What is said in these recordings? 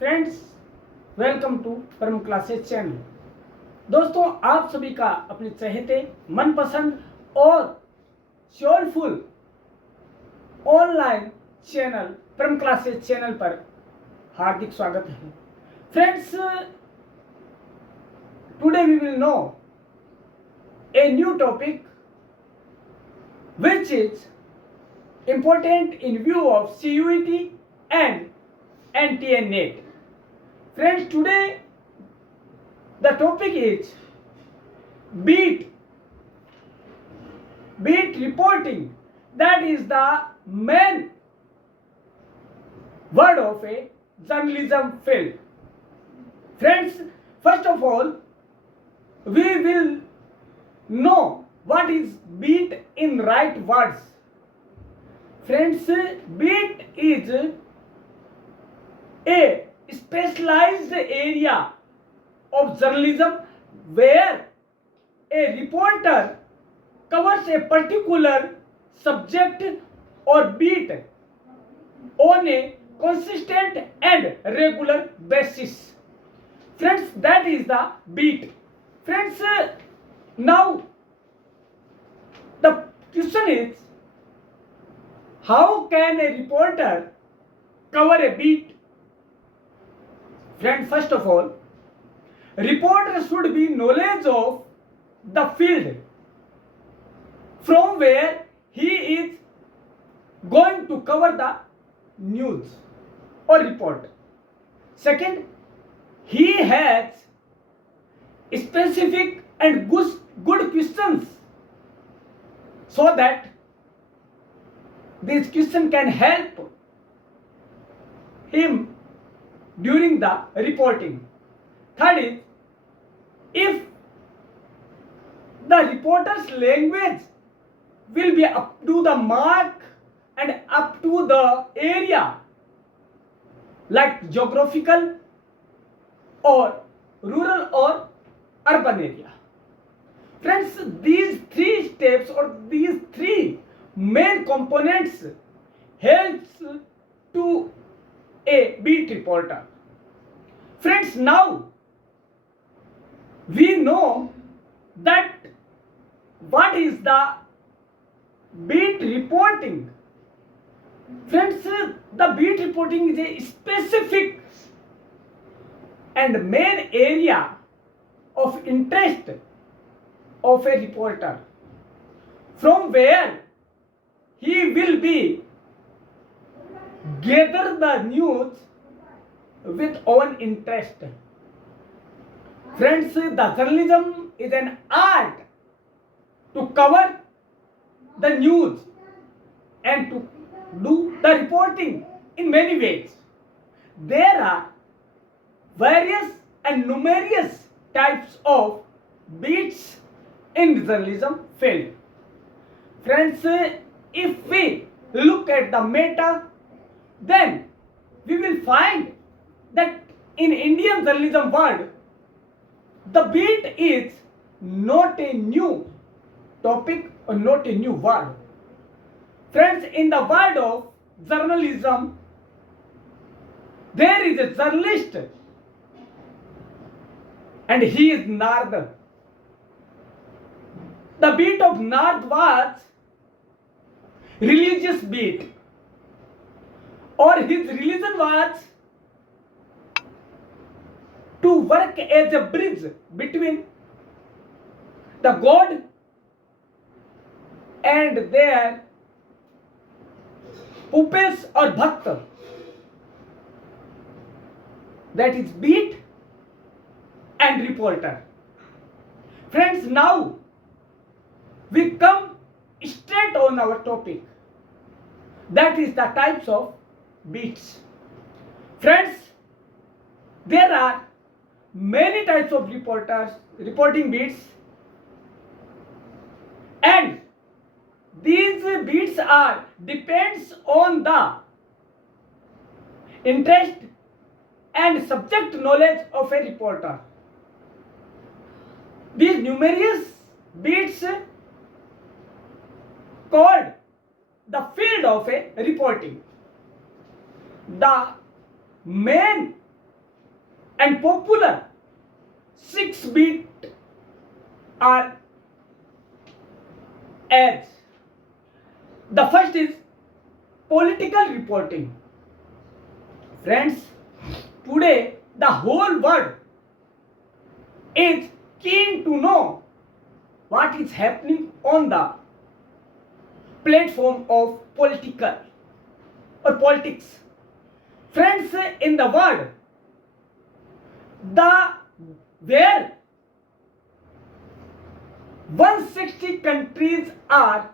Friends, welcome to Param classes channel. दोस्तों, आप सभी का अपने चहेते मनपसंद और soulful online channel Param classes channel पर हार्दिक स्वागत है। Friends, today we will know a new topic which is important in view of CUET and NTA NET. Friends, today the topic is beat reporting. That is the main word of a journalism field. Friends, first of all, we will know what is beat in right words. Friends, beat is a specialized area of journalism where a reporter covers a particular subject or beat on a consistent and regular basis. Friends, that is the beat. Friends, now the question is, how can a reporter cover a beat? Friend, first of all, reporter should be knowledge of the field from where he is going to cover the news or report. Second, he has specific and good questions so that this question can help him during the reporting. Third is, if the reporter's language will be up to the mark and up to the area, like geographical or rural or urban area. Friends, these three steps or these three main components helps to a beat reporter. Friends, now we know that what is the beat reporting. Friends, the beat reporting is a specific and main area of interest of a reporter from where he will be gather the news with own interest. Friends, the journalism is an art to cover the news and to do the reporting in many ways. There are various and numerous types of beats in journalism field. Friends, if we look at the meta, then we will find that in Indian journalism world, the beat is not a new topic or not a new word. Friends, in the world of journalism, there is a journalist and he is Nard. The beat of Nard was religious beat, or his religion was to work as a bridge between the God and their pupils or bhakt. That is beat and reporter. Friends, now we come straight on our topic. That is the types of beats. Friends, there are many types of reporting beats, and these beats are depends on the interest and subject knowledge of a reporter. These numerous beats called the field of a reporting. The main and popular 6 beat are as. The first is political reporting. Friends, today the whole world is keen to know what is happening on the platform of political or politics. Friends, in the world, the where 160 countries are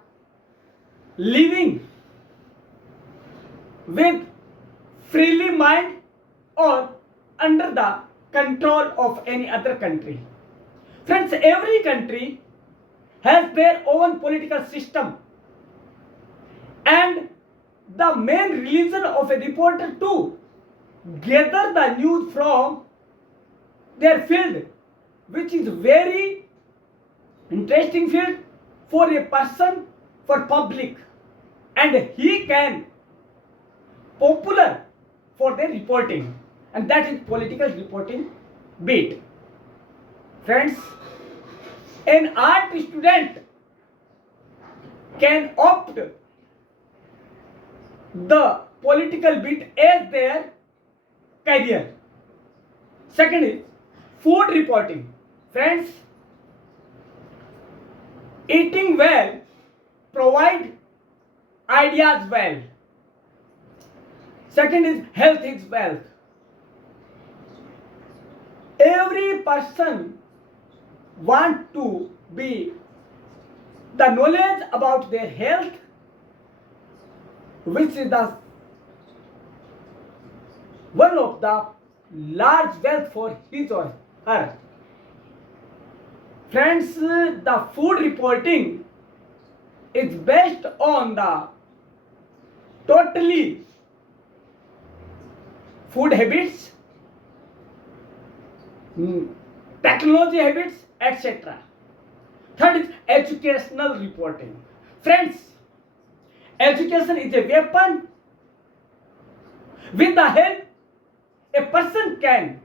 living with freely mind or under the control of any other country. Friends, every country has their own political system, and the main reason of a reporter to gather the news from their field, which is very interesting field for a person, for public, and he can popular for their reporting, and that is political reporting beat. Friends, an art student can opt the political beat as their career. Second is food reporting. Friends, eating well provide ideas well. Second is health is wealth. Every person want to be the knowledge about their health, which is the one of the large wealth for his or her. Friends, the food reporting is based on the totally food habits, technology habits, etc. Third is educational reporting. Friends, education is a weapon. With the help, a person can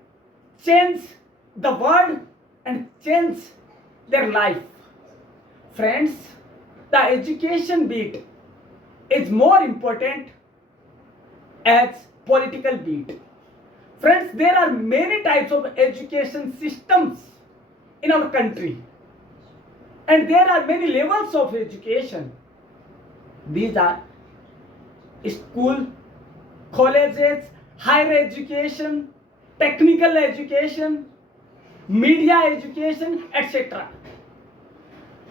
change the world and change their life. Friends, the education beat is more important as political beat. Friends, there are many types of education systems in our country, and there are many levels of education. These are school, colleges, higher education, technical education, media education, etc.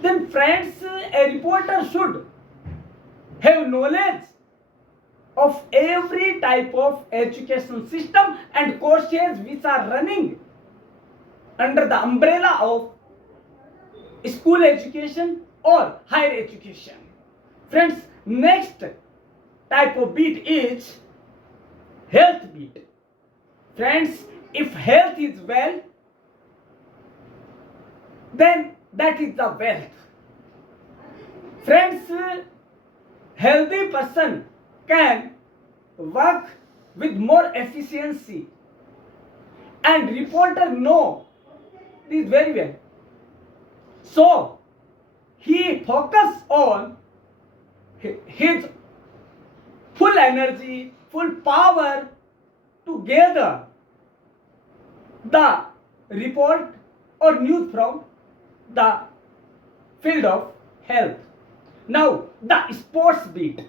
Then friends, a reporter should have knowledge of every type of education system and courses which are running under the umbrella of school education or higher education. Friends, next type of beat is health beat. Friends, if health is well, then that is the wealth. Friends, healthy person can work with more efficiency, and reporter know this very well. So he focus on his full energy, full power to gather the report or news from the field of health. Now, the sports beat.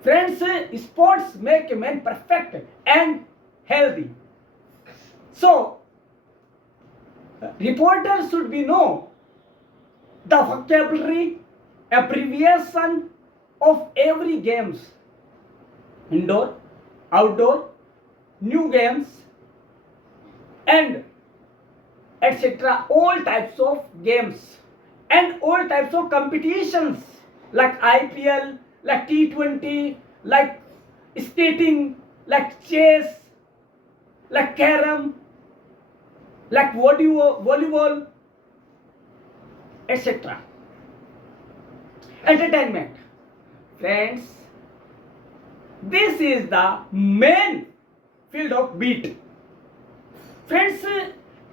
Friends, sports make a man perfect and healthy. So, reporters should be know the vocabulary, abbreviation of every games, indoor, outdoor, new games, and etc. All types of games and all types of competitions like IPL, like T20, like skating, like chess, like carom, like volleyball, etc. Entertainment. Friends, this is the main field of beat. Friends,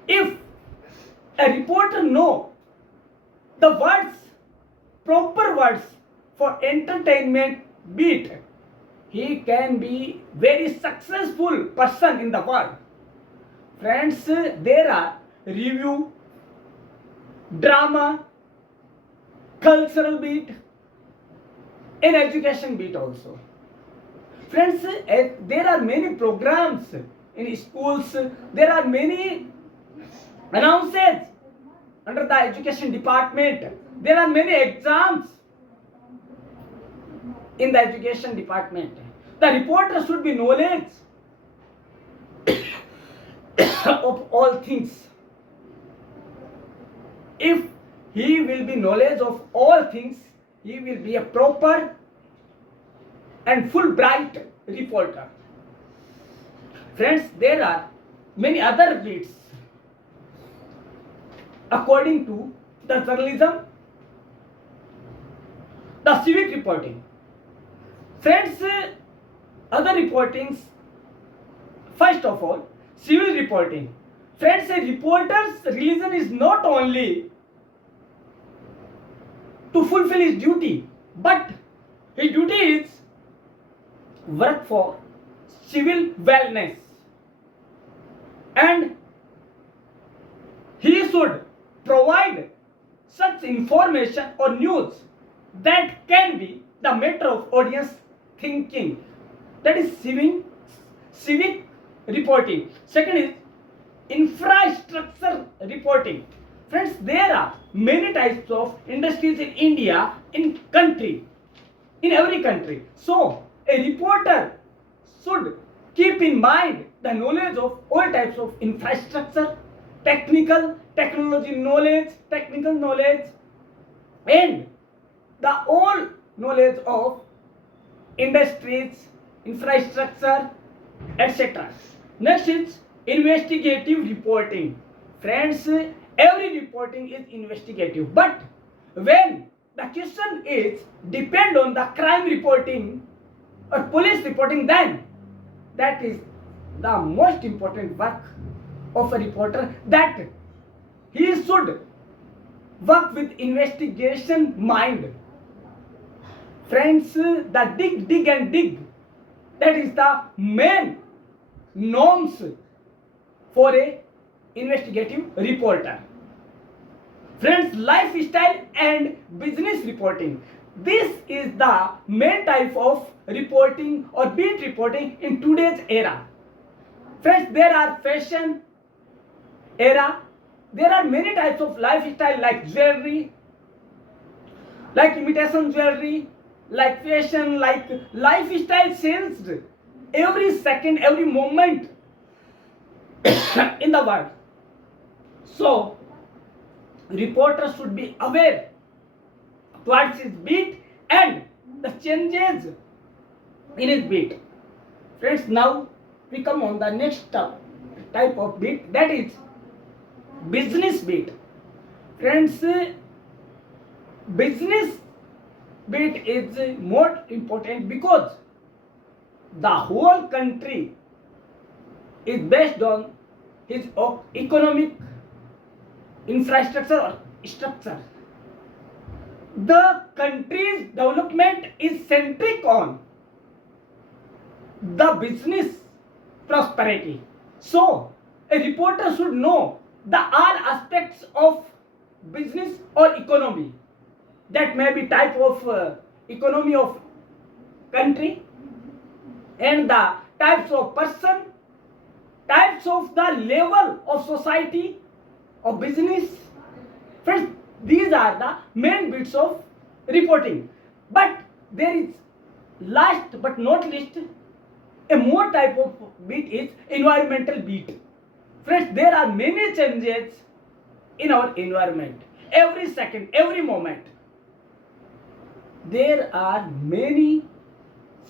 if a reporter know the words, proper words for entertainment beat, he can be very successful person in the world. Friends, there are review, drama, cultural beat, and education beat also. Friends, there are many programs in schools, there are many announces under the education department, there are many exams in the education department. The reporter should be knowledge of all things. If he will be knowledge of all things, he will be a proper and Fulbright reporter. Friends, there are many other beats according to the journalism, the civic reporting. Friends, other reportings, first of all, civil reporting. Friends, a reporter's religion is not only to fulfill his duty, but his duty is work for civil wellness, and he should provide such information or news that can be the matter of audience thinking. That is civic reporting. Second is infrastructure reporting. Friends, there are many types of industries in India, in every country. So a reporter should keep in mind the knowledge of all types of infrastructure, technology knowledge, technical knowledge, and the all knowledge of industries, infrastructure, etc. Next is investigative reporting. Friends, every reporting is investigative, but when the question is depend on the crime reporting or police reporting, then that is the most important work of a reporter, that he should work with investigation mind. Friends, the dig and dig, that is the main norms for a investigative reporter. Friends, lifestyle and business reporting. This is the main type of reporting or beat reporting in today's era. Friends, there are fashion era. There are many types of lifestyle like jewelry, like imitation jewelry, like fashion, like lifestyle changed every second, every moment in the world. So, reporters should be aware towards his beat and the changes in his beat. Friends, now we come on the next type of beat, that is business beat. Friends, business beat is more important because the whole country is based on his economic infrastructure or structure. The country's development is centric on the business prosperity. So, a reporter should know the all aspects of business or economy. That may be type of economy of country, and the types of person, types of the level of society of business. Friends, these are the main bits of reporting. But there is last but not least a more type of beat is environmental beat. Friends, there are many changes in our environment every second, every moment. There are many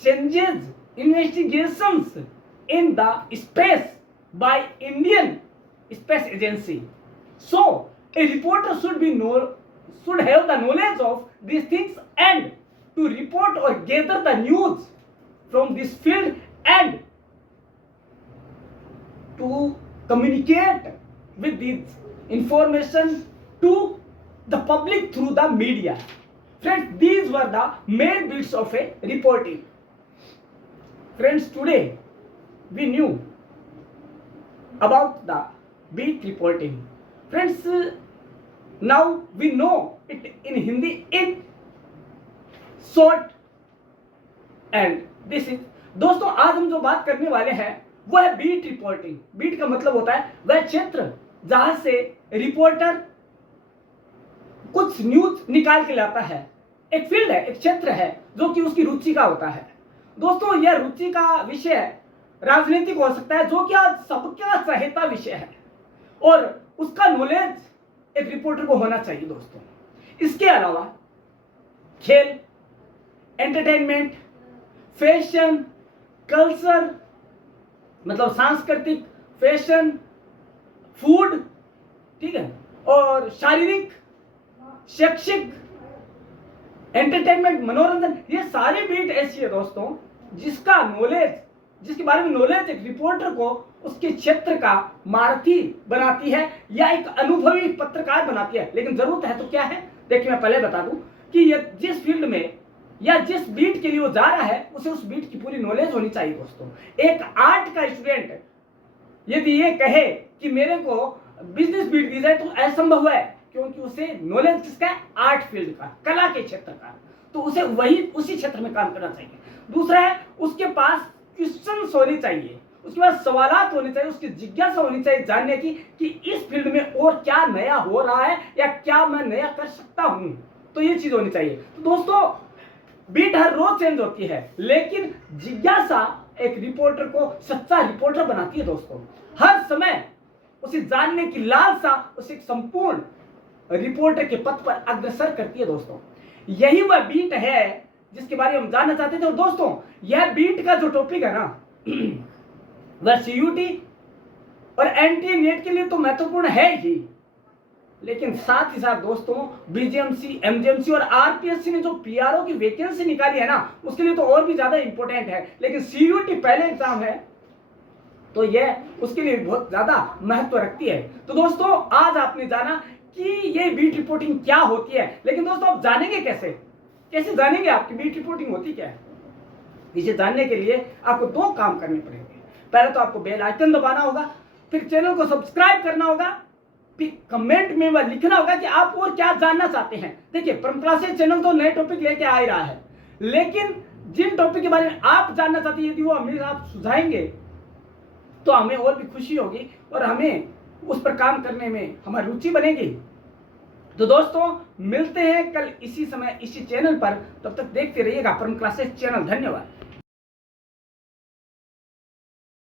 changes, investigations in the space by Indian Space Agency. So a reporter should have the knowledge of these things and to report or gather the news from this field and to communicate with this information to the public through the media. Friends, these were the main bits of a reporting. Friends, today we knew about the beat reporting. Friends, now we know it in Hindi in short, and this is, दोस्तों आज हम जो बात करने वाले हैं वो है बीट रिपोर्टिंग। बीट का मतलब होता है वह क्षेत्र जहां से रिपोर्टर कुछ न्यूज निकाल के लाता है। एक फील्ड है, एक क्षेत्र है जो कि उसकी रुचि का होता है। दोस्तों यह रुचि का विषय राजनीतिक हो सकता है, जो कि आज सबका चाहता विषय है, और उसका नॉलेज एक रिपोर्टर को होना चाहिए दोस्तों। इसके अलावा खेल, एंटरटेनमेंट, फैशन, कल्चर मतलब सांस्कृतिक, फैशन, फूड, ठीक है, और शारीरिक, शैक्षिक, एंटरटेनमेंट, मनोरंजन, ये सारी बीट ऐसी है दोस्तों जिसका नॉलेज, जिसके बारे में नॉलेज एक रिपोर्टर को उसके क्षेत्र का मारथी बनाती है या एक अनुभवी पत्रकार बनाती है। लेकिन जरूरत है तो क्या है, देखिए मैं पहले बता दूं कि ये जिस फील्ड में या जिस बीट के लिए वो जा रहा है उसे उस बीट की पूरी नॉलेज होनी चाहिए दोस्तों। एक आर्ट का स्टूडेंट यदि ये कहे कि मेरे को बिजनेस बीट दी जाए तो असंभव है, क्योंकि उसे नॉलेज किसका है, आर्ट फील्ड का, कला के क्षेत्र का, तो उसे वही उसी क्षेत्र में काम करना चाहिए। दूसरा है उसके पास क्वेश्चंस होने चाहिए, उसके पास सवालात होने चाहिए, उसकी जिज्ञासा होनी चाहिए जानने की कि इस फील्ड में और क्या नया हो रहा है या क्या मैं नया कर सकता हूं, तो ये चीज होनी चाहिए। तो दोस्तों बीट हर रोज चेंज होती है, लेकिन जिज्ञासा एक रिपोर्टर को सच्चा रिपोर्टर बनाती है दोस्तों। हर समय उसे जानने की लालसा उसे एक संपूर्ण रिपोर्टर के पथ पर अग्रसर करती है दोस्तों। यही वह बीट है जिसके बारे में हम जानना चाहते थे। और दोस्तों यह बीट का जो टॉपिक है ना वह सीयूटी और एनटीए नेट के लिए तो महत्वपूर्ण है ही, लेकिन साथ ही साथ दोस्तों बीजेएमसी, एमजेएमसी और आरपीएससी ने जो पीआरओ की वैकेंसी निकाली है ना उसके लिए तो और भी ज्यादा इंपॉर्टेंट है। लेकिन सीयूटी पहले एग्जाम है तो यह उसके लिए बहुत ज्यादा महत्व रखती है। तो दोस्तों आज आपने जाना कि ये बीट रिपोर्टिंग क्या होती है, लेकिन दोस्तों आप जानेंगे कैसे जानेंगे आपकी बीट रिपोर्टिंग होती क्या है। इसे जानने के लिए आपको दो काम करने पड़ेंगे। पहले तो आपको बेल आइकन दबाना होगा, फिर चैनल को सब्सक्राइब करना होगा, फिर कमेंट में वह लिखना होगा कि आप और क्या जानना चाहते हैं। देखिए परंपरा से चैनल तो नए टॉपिक लेके आ ही रहा है, लेकिन जिन टॉपिक के बारे में आप जानना चाहते हैं यदि वो हमें आप सुझाएंगे तो हमें और भी खुशी होगी और हमें उस पर काम करने में हमारी रुचि बनेगी। तो दोस्तों मिलते हैं कल इसी समय इसी चैनल पर, तब तक देखते रहिएगा परम क्लासेस चैनल। धन्यवाद।